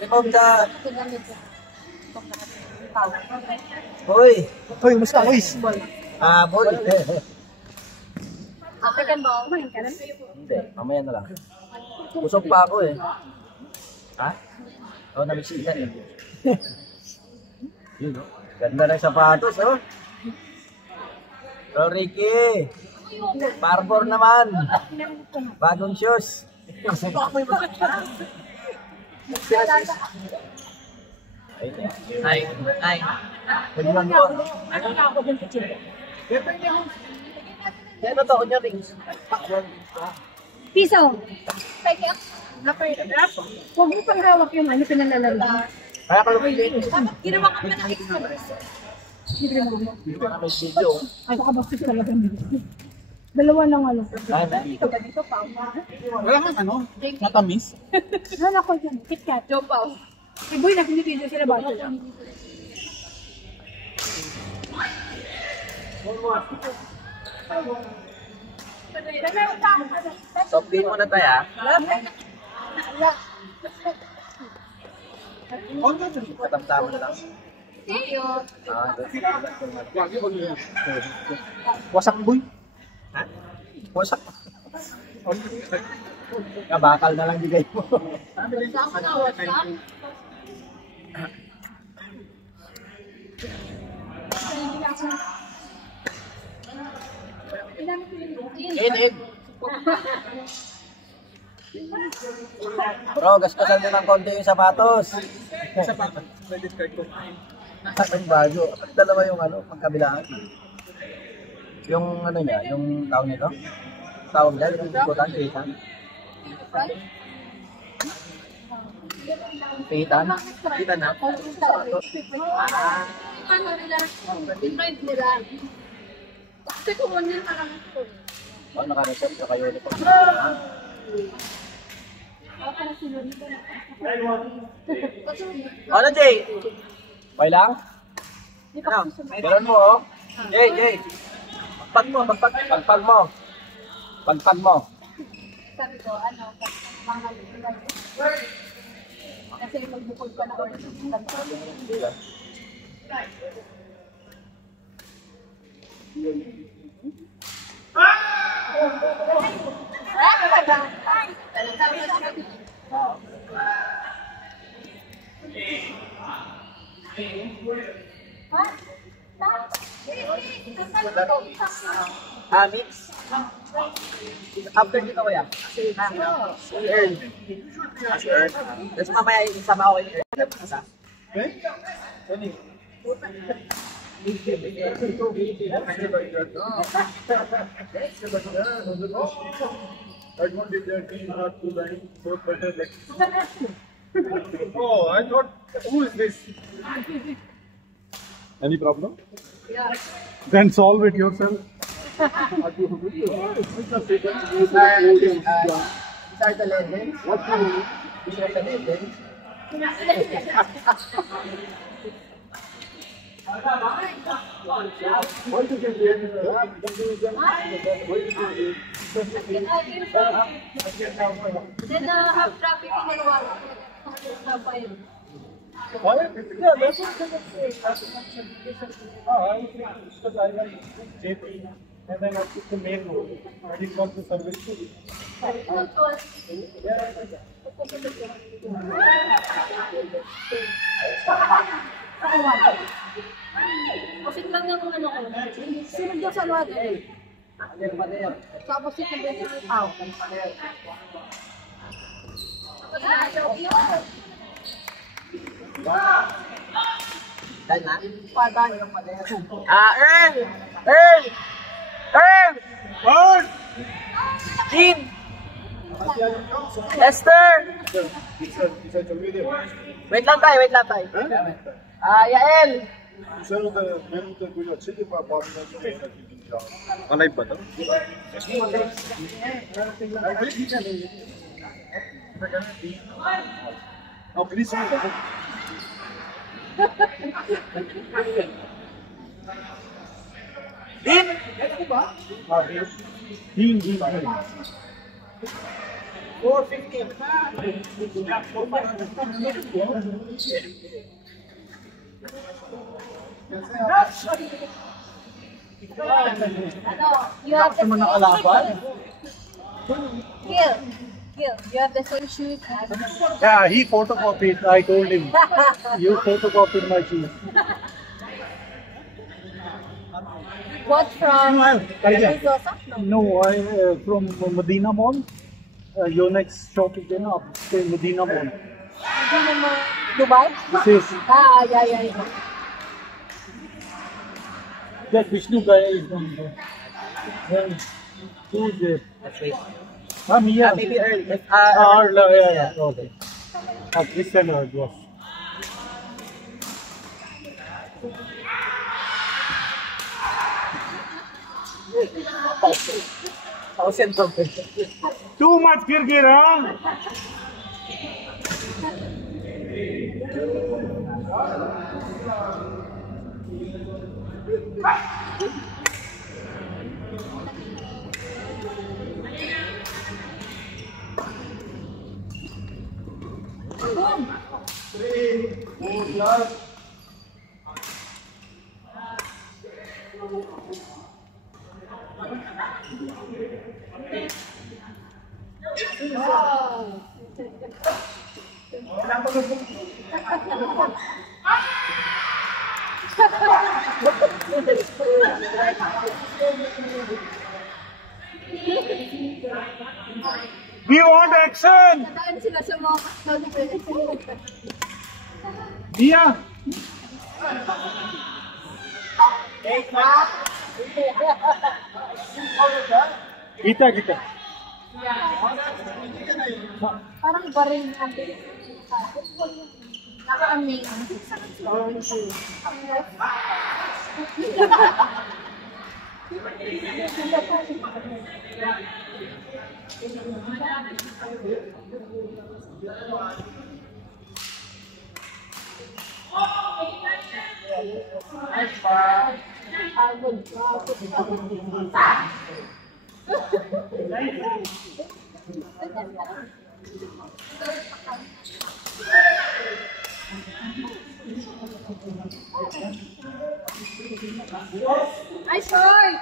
Remove the... Hoy! Hoy, musta, boys? Bol. Second ball. Hindi, mamaya na lang. Pusok pa ako eh. Ha? Oo, nabisitan eh. Yun, oh. Ganda ng sapatos, oh. So, Ricky. Barbor naman. Bagong shoes. Ay. Pagyan ko. Ano to? Kanya rings. Piso. Huwag mo pang hawak yung ano pinalalala. Kaya ka lumili. Ginawa ka pa ng extra. Dito na may video. Ay, nakabastos talaga nito. Dalawa lang ano. Ay, nandito. Ganito pa. Wala kang ano? Matamis? Ano ko dyan? KitKat. Jopaw. Eh, boy, nakinipidyo sila ba? Soft game muna tayo, ha? Katamtaman na lang. Wasak, boy. Ha? Wasak. Kabakal na lang bigay mo. In. Bro, gaskasan mo ng konti yung sapatos. Sapatos. Credit card ko. Ang bago. Dalawa yung ano, pagkabilaan. Yung ano niya, yung tawag nito. Tawag dyan, yung ikutan, pihitan. Pihitan? Pihitan na? Sapatos. Ano nila? Invite nila. Kasi kumunin parang ito. Oh, naka-reserve ka kayo. Ano, Jay? Okay lang? Ano? Meron mo, oh. Jay. Pagpag mo. Sabi ko, ano, kasi magbukod ka na ulit. Mix. After dito kaya? Si Earl. Si Earl. Tapos mamaya isama ko yung Earl. I don't did their team hard to line, both better like. Oh, I thought, who is this? Any problem? Yeah. Then solve it yourself. These are the legends. What's the name? These are the legends. What did you do? Then have traffic in the water. Why? Yeah, that's what I think because I like JP and then I took the main road. I didn't want the service to be. Kasi lang yung ano ko. Sinag yung sa water eh. Tapos yung basic tao. Dahil na? Earl! Jean! Esther! Wait lang tayo. Yael! Alive ba ito? Oh, please. Din! Hing. You have the same Gil, you have the same shoes as Yeah, he photocopied. I told him, you photocopied my shoes. What from Mendoza? No, I from Medina Mall. Your next shop is in upstate Medina Mall. Dubai? This is Yeah. that Vishnu guy is on there. Who is there? Let's wait. I'm here. Maybe early. Yeah. Okay. Christian Earl, yes. Too much kirkir, huh? We want action! Nadaan sila sa mga Mia! Kita. parang iba rin natin. Naka-amaze. Ay, sorry!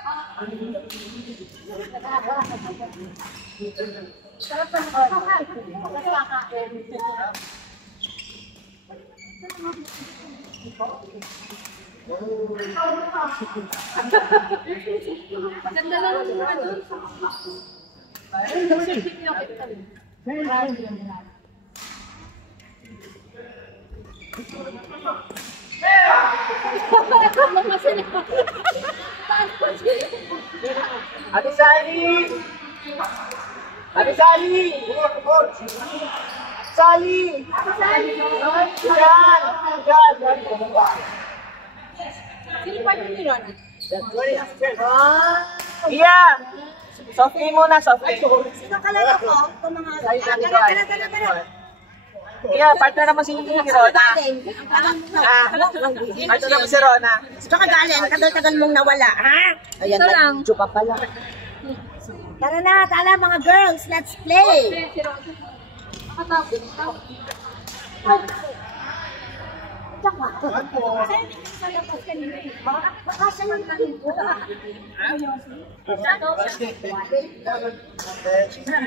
Sarap pa ganda lang ang mga doon. Ate Sally! Ate Sally! Sally! Sino pa yung nilona? Iya! Softly muna, softly. Sino kalala ko? Itong mga... Tara. Iya, partner naman si Rona. Partner naman si Rona. Ito ka galing, tagal-tagal mong nawala, ha? Ayan, Ito lang. nag-video ka pala. Tara na, mga girls, let's play! Baka siya yung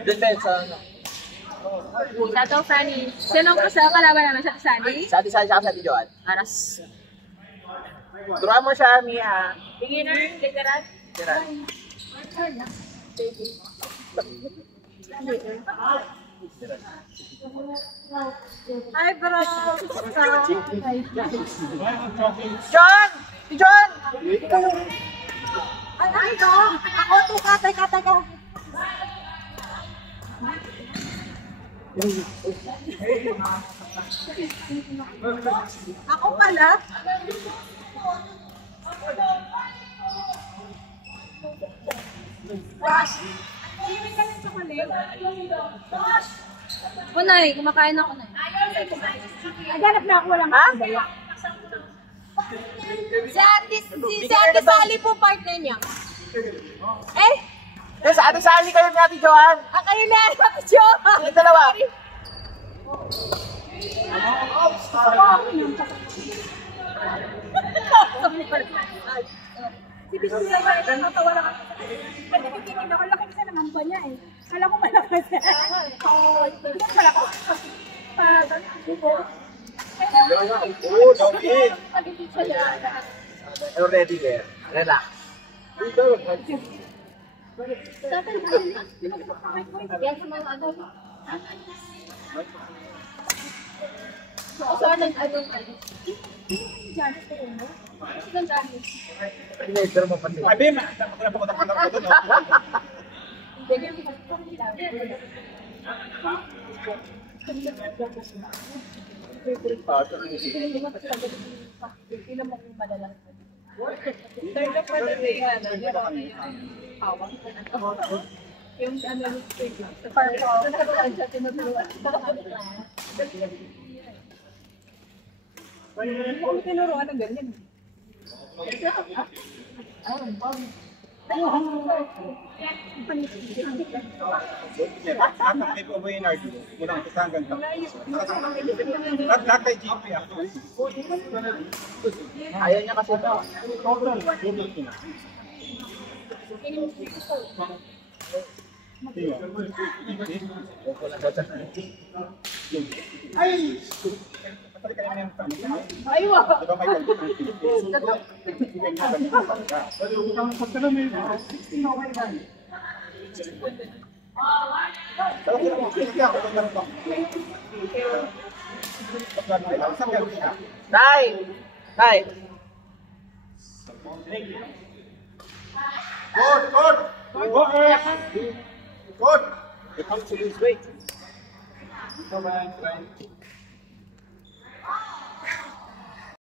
Defense, Tato Fanny. Sino ko sa kalaban naman sa Sandy? Sa Ate Sally, sa Ate Joan. Aras. Turuan mo siya, Mia. Beginner, literal. Tira. Hi, bro! John! Si John! Ano ito? Ako, teka. Ako pala? Kunay, kumakain ako na. Naghanap na ako, walang Ha? Si Ate Sally po partner niya. Eh? Ano sali kayo ni Ate Joanne? Kayo na, Ate Jo! Yung dalawa. Si Bisto naman, natawa lang ako. Kasi titigil ako, laki isa naman ba niya eh. Kala ko malakas. Hindi malakas. Oh, doggy. Pag-ibig siya dyan. You're ready there. Relax. Dapat yan sa mga ano. So, ano? Diyan, sa ulo. Saan dyan? Later mo pa siya. Abi, napakatakan ako doon. Bigyan mo yung ano, sa parang siya tinuturuan. Kung tinuruan ng ganyan. Nakakay ko ba yung RD? Mulang kasangan ka. Nakakay GP ako. Ayaw niya kasi ito. Aywa! Di ba may Tay! Tay! Good! You come to lose weight. So, man,